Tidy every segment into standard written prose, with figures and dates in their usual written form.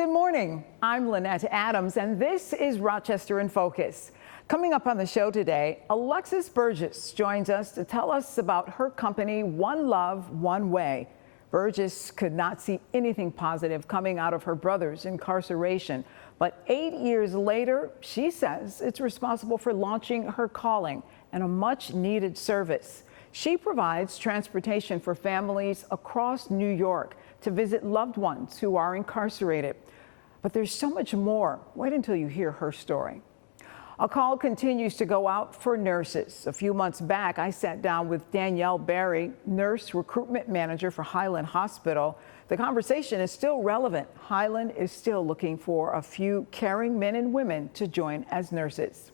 Good morning. I'm Lynette Adams, and this is Rochester In Focus. Coming up on the show today, Alexis Burgess joins us to tell us about her company, One Love, One Way. Burgess could not see anything positive coming out of her brother's incarceration, but 8 years later, she says it's responsible for launching her calling and a much-needed service. She provides transportation for families across New York to visit loved ones who are incarcerated. But there's so much more. Wait until you hear her story. A call continues to go out for nurses. A few months back, I sat down with Danielle Barry, nurse recruitment manager for Highland Hospital. The conversation is still relevant. Highland is still looking for a few caring men and women to join as nurses.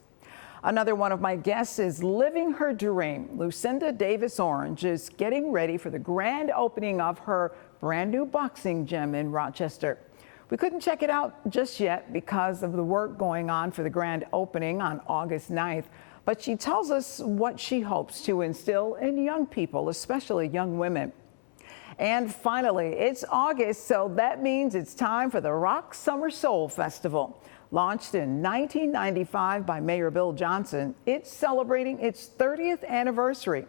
Another one of my guests is living her dream. Lucinda Davis Orange is getting ready for the grand opening of her brand new boxing gym in Rochester. We couldn't check it out just yet because of the work going on for the grand opening on August 9th, but she tells us what she hopes to instill in young people, especially young women. And finally, it's August, so that means it's time for the Rock Summer Soul Festival. Launched in 1995 by Mayor Bill Johnson, it's celebrating its 30th anniversary.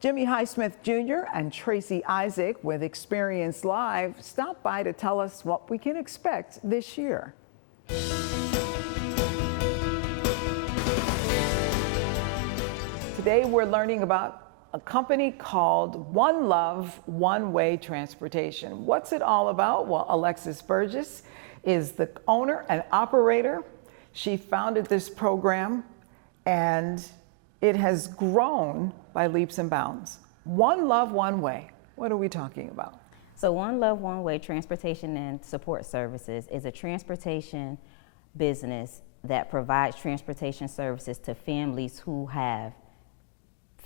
Jimmy Highsmith Jr. and Tracy Isaac with Experience Live stopped by to tell us what we can expect this year. Today we're learning about a company called One Love, One Way Transportation. What's it all about? Well, Alexis Burgess is the owner and operator. She founded this program and it has grown by leaps and bounds. One Love, One Way. What are we talking about? So One Love, One Way Transportation and Support Services is a transportation business that provides transportation services to families who have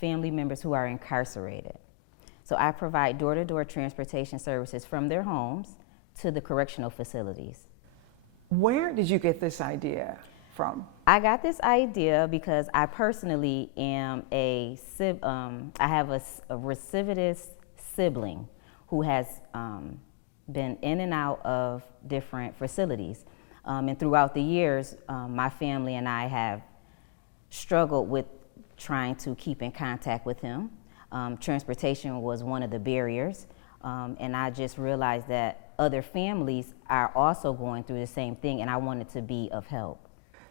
family members who are incarcerated. So I provide door-to-door transportation services from their homes to the correctional facilities. Where did you get this idea from? I got this idea because I personally am I have a recidivist sibling who has been in and out of different facilities. And throughout the years, my family and I have struggled with trying to keep in contact with him. Transportation was one of the barriers. And I just realized that other families are also going through the same thing, and I wanted to be of help.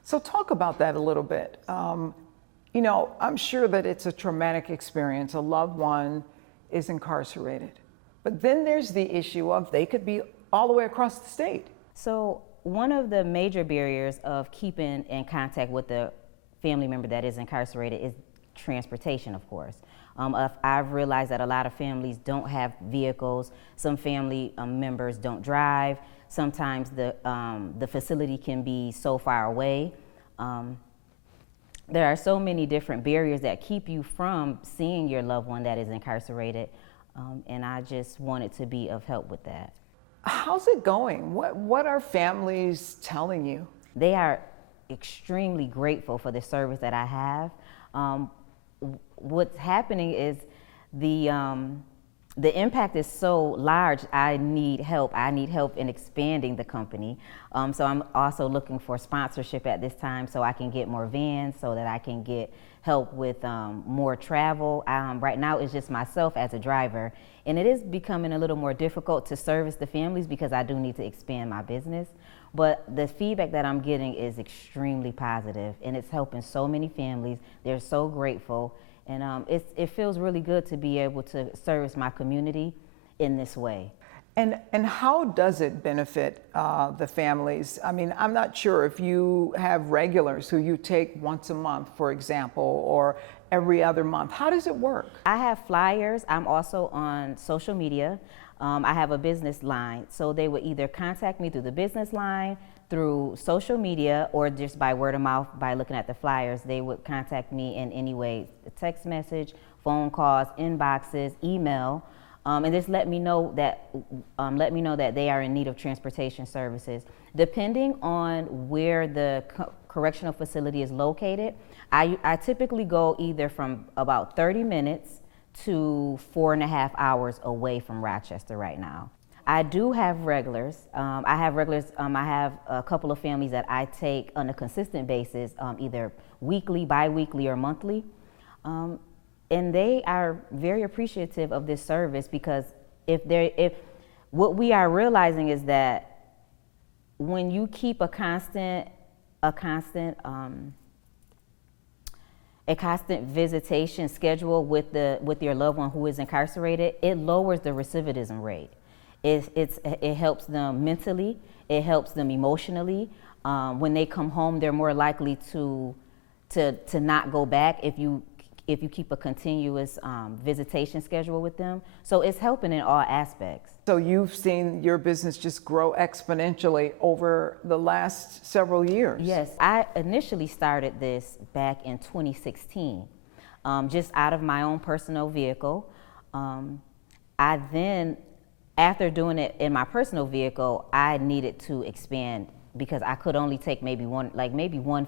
So talk about that a little bit. You know, I'm sure that it's a traumatic experience. A loved one is incarcerated. But then there's the issue of they could be all the way across the state. So one of the major barriers of keeping in contact with the family member that is incarcerated is transportation, of course. I've realized that a lot of families don't have vehicles. Some family members don't drive. Sometimes the facility can be so far away. There are so many different barriers that keep you from seeing your loved one that is incarcerated, and I just wanted to be of help with that. How's it going? What are families telling you? They are extremely grateful for the service that I have. What's happening is the impact is so large. I need help. I need help in expanding the company. So I'm also looking for sponsorship at this time so I can get more vans, so that I can get help with more travel. Right now it's just myself as a driver, and it is becoming a little more difficult to service the families because I do need to expand my business. But the feedback that I'm getting is extremely positive, and it's helping so many families. They're so grateful. And it feels really good to be able to service my community in this way. And how does it benefit the families? I mean, I'm not sure if you have regulars who you take once a month, for example, or every other month. How does it work? I have flyers. I'm also on social media. I have a business line. So they would either contact me through the business line, through social media, or just by word of mouth by looking at the flyers. They would contact me in any way: a text message, phone calls, inboxes, email, and just let me know that they are in need of transportation services. Depending on where the correctional facility is located, I typically go either from about 30 minutes to 4.5 hours away from Rochester right now. I do have regulars. I have regulars. I have a couple of families that I take on a consistent basis, either weekly, bi-weekly, or monthly. And they are very appreciative of this service, because if what we are realizing is that when you keep a constant visitation schedule with your loved one who is incarcerated, it lowers the recidivism rate. It helps them mentally, it helps them emotionally. When they come home, they're more likely to not go back if you keep a continuous visitation schedule with them. So it's helping in all aspects. So you've seen your business just grow exponentially over the last several years. Yes, I initially started this back in 2016, just out of my own personal vehicle. I then, after doing it in my personal vehicle, I needed to expand, because I could only take maybe one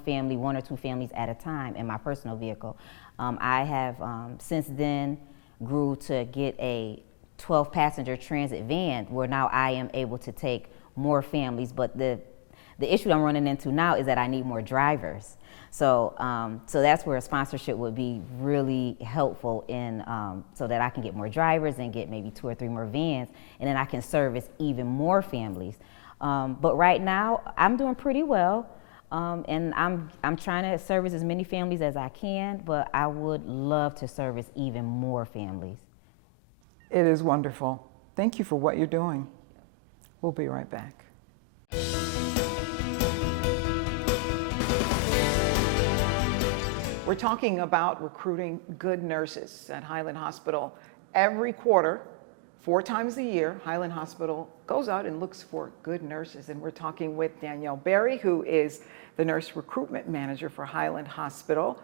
family, one or two families at a time in my personal vehicle. I have since then grew to get a 12-passenger transit van, where now I am able to take more families. But the issue I'm running into now is that I need more drivers. So that's where a sponsorship would be really helpful in, so that I can get more drivers and get maybe 2 or 3 more vans, and then I can service even more families. But right now I'm doing pretty well. And I'm trying to service as many families as I can, but I would love to service even more families. It is wonderful. Thank you for what you're doing. We'll be right back. We're talking about recruiting good nurses at Highland Hospital. Every quarter, 4 times a year, Highland Hospital goes out and looks for good nurses. And we're talking with Danielle Berry, who is the nurse recruitment manager for Highland Hospital.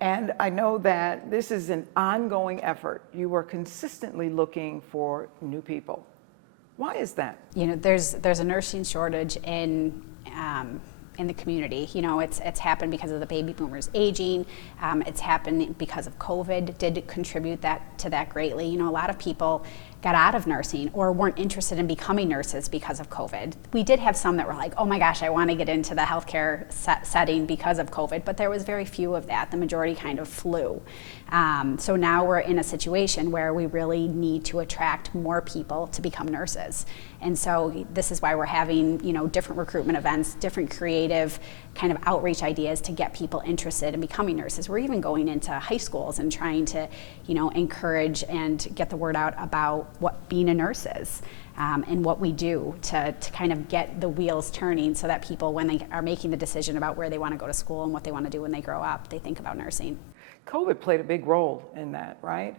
And I know that this is an ongoing effort. You are consistently looking for new people. Why is that? You know, there's a nursing shortage in the community. You know, it's happened because of the baby boomers aging. It's happened because of COVID. Did contribute to that greatly. You know, a lot of people got out of nursing or weren't interested in becoming nurses because of COVID. We did have some that were like, oh my gosh, I want to get into the healthcare setting because of COVID, but there was very few of that. The majority kind of flew. So now we're in a situation where we really need to attract more people to become nurses. And so this is why we're having, you know, different recruitment events, different creative kind of outreach ideas to get people interested in becoming nurses. We're even going into high schools and trying to, you know, encourage and get the word out about what being a nurse is, and what we do to kind of get the wheels turning, so that people, when they are making the decision about where they want to go to school and what they want to do when they grow up, they think about nursing. COVID played a big role in that, right?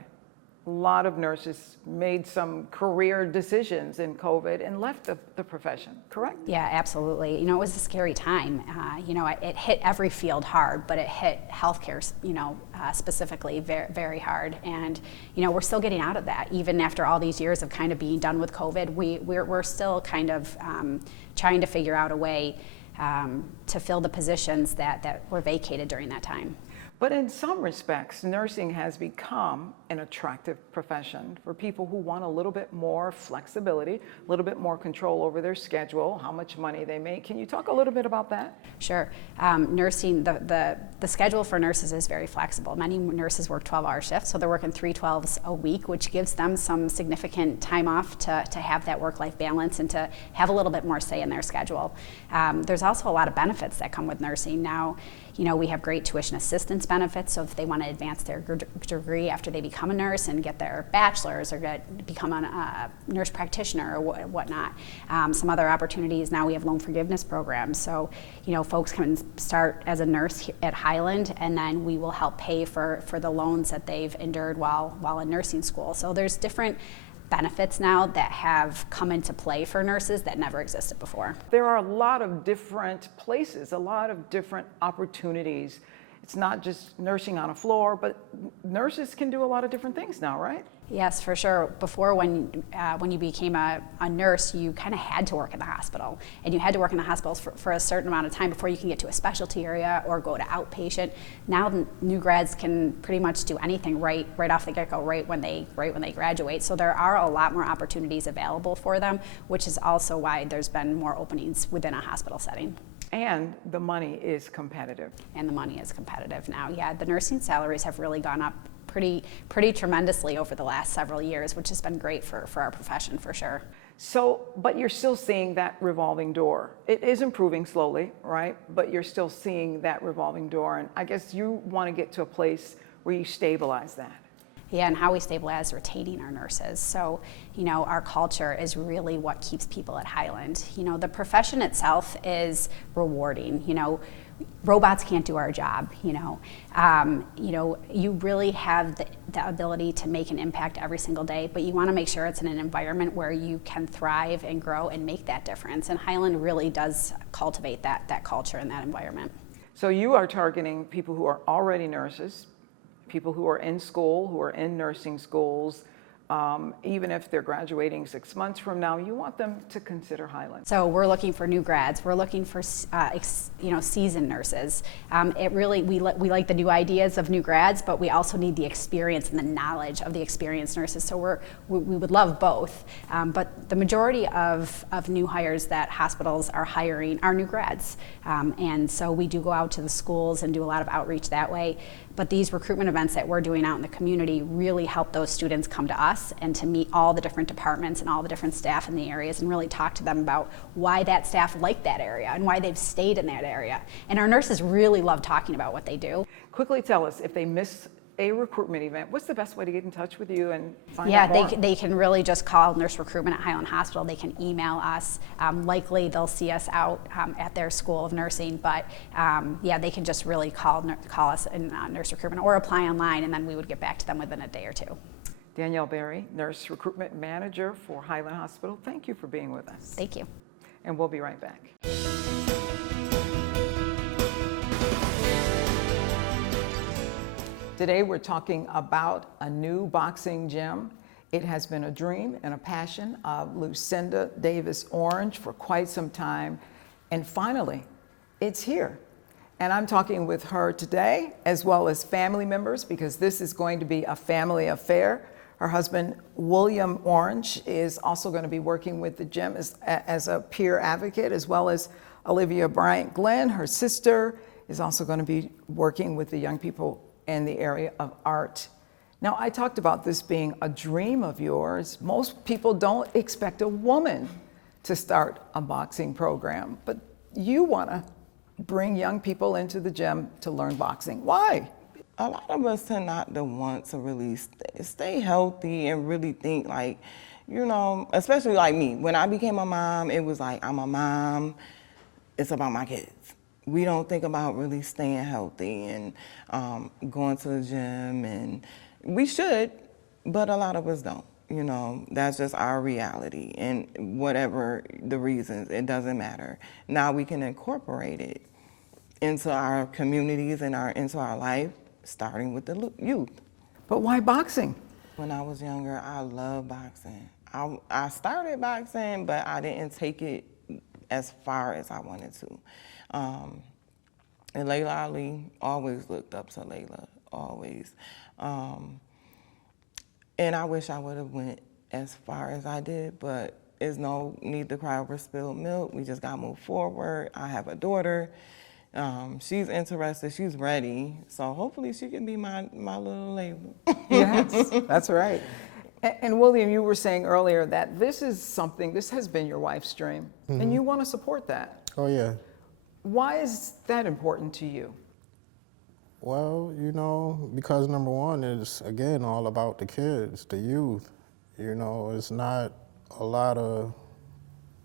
A lot of nurses made some career decisions in COVID and left the profession, correct? Yeah, absolutely. You know, it was a scary time. You know, it hit every field hard, but it hit healthcare, you know, specifically very, very hard. And, you know, we're still getting out of that. Even after all these years of kind of being done with COVID, we're still kind of trying to figure out a way to fill the positions that were vacated during that time. But in some respects, nursing has become an attractive profession for people who want a little bit more flexibility, a little bit more control over their schedule, how much money they make. Can you talk a little bit about that? Sure. Nursing, the schedule for nurses is very flexible. Many nurses work 12-hour shifts, so they're working 3 12s a week, which gives them some significant time off to have that work-life balance and to have a little bit more say in their schedule. There's also a lot of benefits that come with nursing now. You know, we have great tuition assistance benefits, so if they want to advance their degree after they become a nurse and get their bachelor's or become a nurse practitioner or whatnot. Some other opportunities, now we have loan forgiveness programs, so, you know, folks can start as a nurse at Highland, and then we will help pay for the loans that they've endured while in nursing school. So there's different benefits now that have come into play for nurses that never existed before. There are a lot of different places, a lot of different opportunities. It's not just nursing on a floor, but nurses can do a lot of different things now, right? Yes, for sure. Before, when you became a nurse, you kind of had to work in the hospital, and you had to work in the hospitals for a certain amount of time before you can get to a specialty area or go to outpatient. Now, new grads can pretty much do anything right off the get-go, right when they graduate. So there are a lot more opportunities available for them, which is also why there's been more openings within a hospital setting. And the money is competitive. And the money is competitive now. Yeah, the nursing salaries have really gone up pretty tremendously over the last several years, which has been great for our profession for sure. So, but you're still seeing that revolving door. It is improving slowly, right? But you're still seeing that revolving door. And I guess you want to get to a place where you stabilize that. Yeah, and how we stabilize retaining our nurses. So, our culture is really what keeps people at Highland. The profession itself is rewarding. Robots can't do our job. You really have the ability to make an impact every single day, but you want to make sure it's in an environment where you can thrive and grow and make that difference. And Highland really does cultivate that culture and that environment. So you are targeting people who are already nurses, people who are in school, who are in nursing schools. Even if they're graduating 6 months from now, you want them to consider Highland. So we're looking for new grads. We're looking for seasoned nurses. We like the new ideas of new grads, but we also need the experience and the knowledge of the experienced nurses. So we would love both. But the majority of new hires that hospitals are hiring are new grads. And so we do go out to the schools and do a lot of outreach that way. But these recruitment events that we're doing out in the community really help those students come to us and to meet all the different departments and all the different staff in the areas and really talk to them about why that staff like that area and why they've stayed in that area. And our nurses really love talking about what they do. Quickly tell us, if they miss a recruitment event, what's the best way to get in touch with you and find out more? Yeah, they can really just call Nurse Recruitment at Highland Hospital. They can email us. Likely they'll see us out at their School of Nursing, but they can just really call us in Nurse Recruitment or apply online, and then we would get back to them within a day or two. Danielle Berry, Nurse Recruitment Manager for Highland Hospital. Thank you for being with us. Thank you. And we'll be right back. Today we're talking about a new boxing gym. It has been a dream and a passion of Lucinda Davis Orange for quite some time. And finally, it's here. And I'm talking with her today, as well as family members, because this is going to be a family affair. Her husband, William Orange, is also going to be working with the gym as a peer advocate, as well as Olivia Bryant Glenn, her sister, is also going to be working with the young people in the area of art. Now, I talked about this being a dream of yours. Most people don't expect a woman to start a boxing program, but you want to bring young people into the gym to learn boxing. Why? A lot of us tend not to want to really stay healthy and really think like, especially like me. When I became a mom, it was like, I'm a mom, it's about my kids. We don't think about really staying healthy and going to the gym, and we should, but a lot of us don't. That's just our reality, and whatever the reasons, it doesn't matter. Now we can incorporate it into our communities and into our life, starting with the youth. But why boxing? When I was younger, I loved boxing. I started boxing, but I didn't take it as far as I wanted to. And Layla Ali, always looked up to Layla, always. And I wish I would have went as far as I did, but there's no need to cry over spilled milk. We just gotta move forward. I have a daughter. She's interested, she's ready. So hopefully she can be my little label. Yes, that's right. And William, you were saying earlier that this has been your wife's dream, and you want to support that. Oh, yeah. Why is that important to you? Well, because number one is, again, all about the kids, the youth. It's not a lot of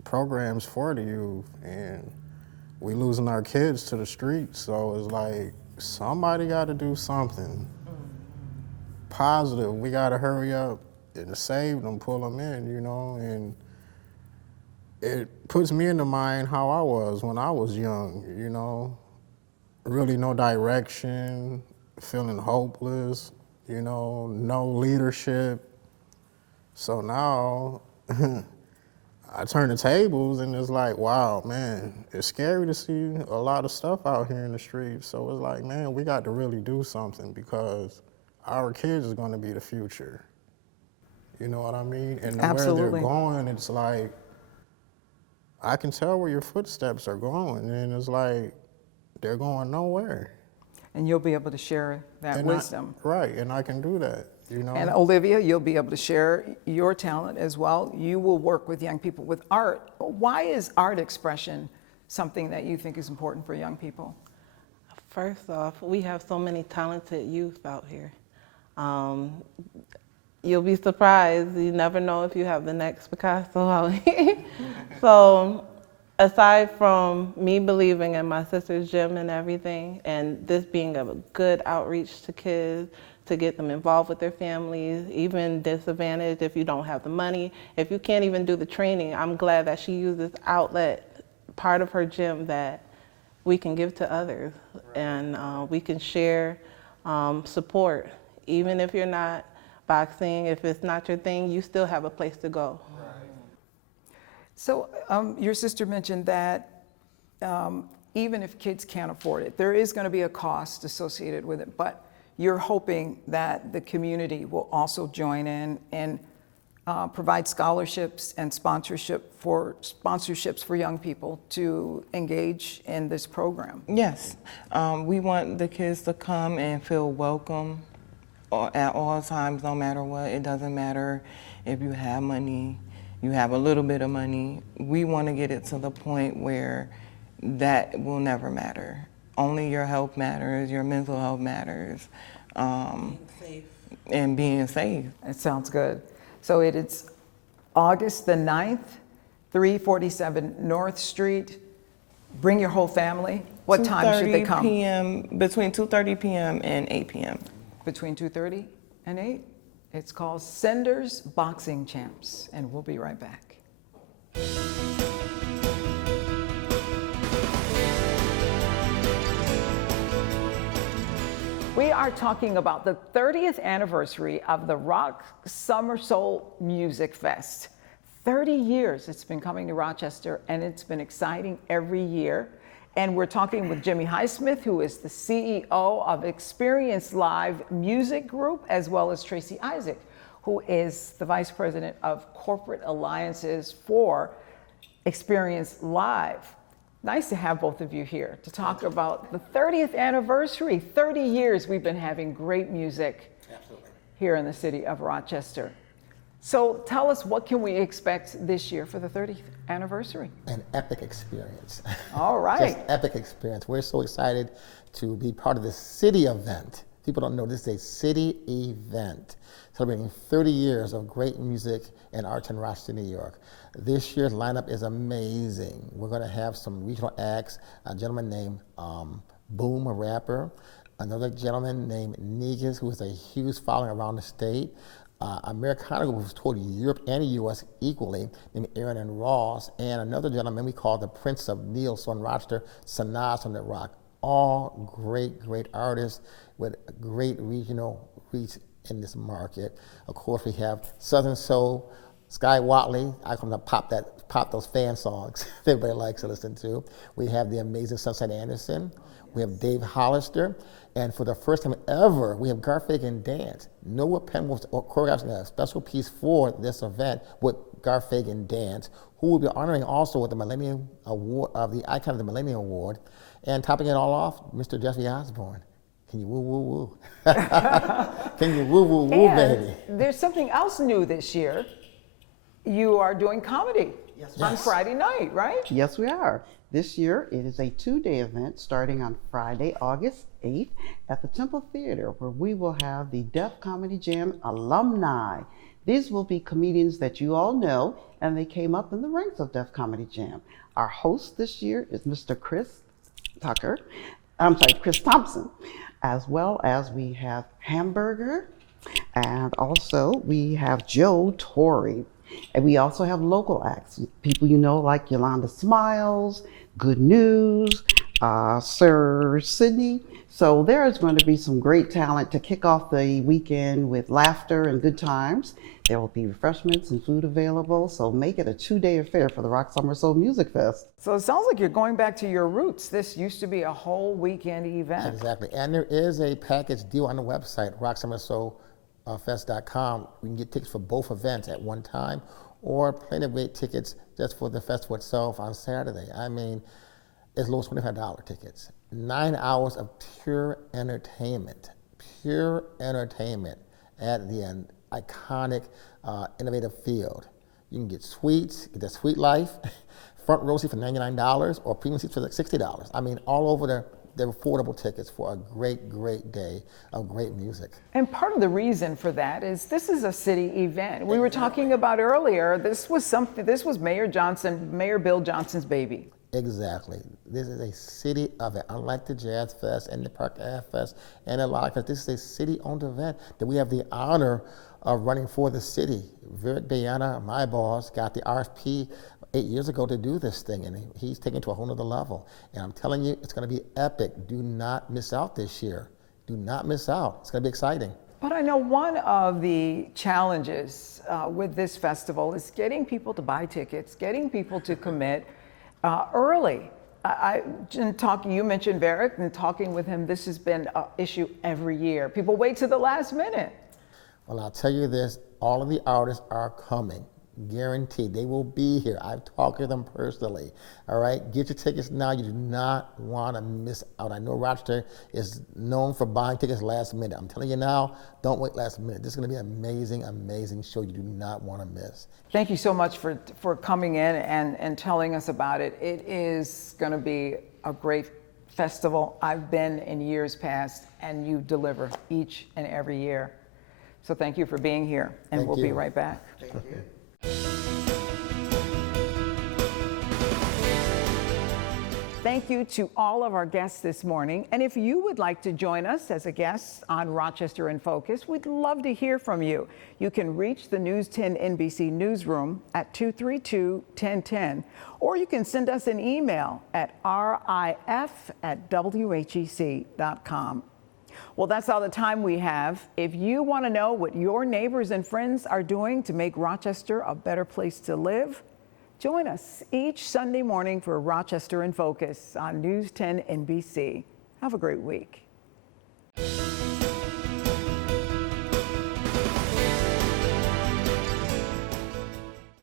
programs for the youth, and we losing our kids to the streets, so it's like somebody got to do something positive. We got to hurry up and save them, pull them in, and it puts me in the mind how I was when I was young, really no direction, feeling hopeless, no leadership, So now I turn the tables and it's like, wow, man, it's scary to see a lot of stuff out here in the streets. So it's like, man, we got to really do something because our kids is going to be the future. You know what I mean? And where Absolutely. they're going, it's like, I can tell where your footsteps are going, and it's like, they're going nowhere. And you'll be able to share that And wisdom. Right, and I can do that, you know? And Olivia, you'll be able to share your talent as well. You will work with young people with art. Why is art expression something that you think is important for young people? First off, we have so many talented youth out here. You'll be surprised. You never know if you have the next Picasso out here. So aside from me believing in my sister's gym and everything, and this being a good outreach to kids, to get them involved with their families, even disadvantaged if you don't have the money, if you can't even do the training, I'm glad that she uses outlet, part of her gym that we can give to others, and we can share support. Even if you're not boxing, if it's not your thing, you still have a place to go. So your sister mentioned that even if kids can't afford it, there is going to be a cost associated with it, but you're hoping that the community will also join in and provide scholarships and sponsorships for young people to engage in this program. Yes, we want the kids to come and feel welcome at all times, no matter what. It doesn't matter if you have money, you have a little bit of money. We want to get it to the point where that will never matter. Only your health matters, your mental health matters, and being safe. It sounds good. So it is August the 9th, 347 North Street. Bring your whole family. What time should they come? 2:30 p.m., between 2:30 p.m. and 8 p.m. Between 2:30 and 8. It's called Sender's Boxing Champs, and we'll be right back. We are talking about the 30th anniversary of the Rock Summer Soul Music Fest. 30 years it's been coming to Rochester, and it's been exciting every year. And we're talking with Jimmy Highsmith, who is the CEO of Experience Live Music Group, as well as Tracy Isaac, who is the Vice President of Corporate Alliances for Experience Live. Nice to have both of you here to talk about the 30th anniversary. 30 years we've been having great music here in the city of Rochester. So tell us, what can we expect this year for the 30th anniversary? An epic experience. All right. Just epic experience. We're so excited to be part of this city event. People don't know this is a city event, celebrating 30 years of great music and arts in Rochester, New York. This year's lineup is amazing. We're going to have some regional acts, a gentleman named Boom, a rapper, another gentleman named Negus, who has a huge following around the state, Americana group who's toured Europe and the U.S. equally, named Aaron and Ross, and another gentleman we call the Prince of Neil, so in Rochester, Sanaz from the Rock. All great, great artists with great regional reach in this market. Of course, we have Southern Soul, Sky Watley. I come to pop those fan songs everybody likes to listen to. We have the amazing Sunset Anderson. We have Dave Hollister. And for the first time ever, we have Garfagan Dance. Noah Penn was choreographing a special piece for this event with Garfagan Dance, who will be honoring also with the Millennium Award, the Icon of the Millennium Award. And topping it all off, Mr. Jeffrey Osborne. Can you woo, woo, woo? Can you woo, woo, woo, baby? There's something else new this year. You are doing comedy on Friday night, right? Yes, we are. This year, it is a 2-day event starting on Friday, August 8th at the Temple Theater, where we will have the Def Comedy Jam alumni. These will be comedians that you all know, and they came up in the ranks of Def Comedy Jam. Our host this year is Mr. Chris Thompson, as well as we have Hamburger, and also we have Joe Torre. And we also have local acts, people you know like Yolanda Smiles, Good News, Sir Sydney. So there is going to be some great talent to kick off the weekend with laughter and good times. There will be refreshments and food available, so make it a 2-day affair for the Rock Summer Soul Music Fest. So it sounds like you're going back to your roots. This used to be a whole weekend event. Exactly. And there is a package deal on the website, rocksummersoulfest.com. We can get tickets for both events at one time, or plenty of great tickets just for the festival itself on Saturday. I mean, as low as $25 tickets. 9 hours of pure entertainment at the end. Iconic, innovative field. You can get suites, get the suite life, front row seat for $99, or premium seats for like $60. I mean, all over the affordable tickets for a great, great day of great music. And part of the reason for that is this is a city event. We were talking about earlier, this was Mayor Bill Johnson's baby. Exactly. This is a city event. Unlike the Jazz Fest and the Park Ave Fest and the Live Fest, this is a city-owned event that we have the honor of running for the city. Vic Bayana, my boss, got the RFP 8 years ago to do this thing, and he's taking it to a whole nother level. And I'm telling you, it's going to be epic. Do not miss out this year. Do not miss out. It's going to be exciting. But I know one of the challenges with this festival is getting people to buy tickets, getting people to commit early. You mentioned Varick, and talking with him, this has been an issue every year. People wait to the last minute. Well, I'll tell you this, all of the artists are coming, guaranteed. They will be here. I've talked to them personally, all right? Get your tickets now. You do not want to miss out. I know Rochester is known for buying tickets last minute. I'm telling you now, don't wait last minute. This is going to be an amazing, amazing show you do not want to miss. Thank you so much for coming in and telling us about it. It is going to be a great festival. I've been in years past, and you deliver each and every year. So thank you for being here, and we'll be right back. Thank you. Thank you to all of our guests this morning. And if you would like to join us as a guest on Rochester in Focus, we'd love to hear from you. You can reach the News 10 NBC Newsroom at 232-1010, or you can send us an email at rif@whec.com. Well, that's all the time we have. If you want to know what your neighbors and friends are doing to make Rochester a better place to live, join us each Sunday morning for Rochester in Focus on News 10 NBC. Have a great week.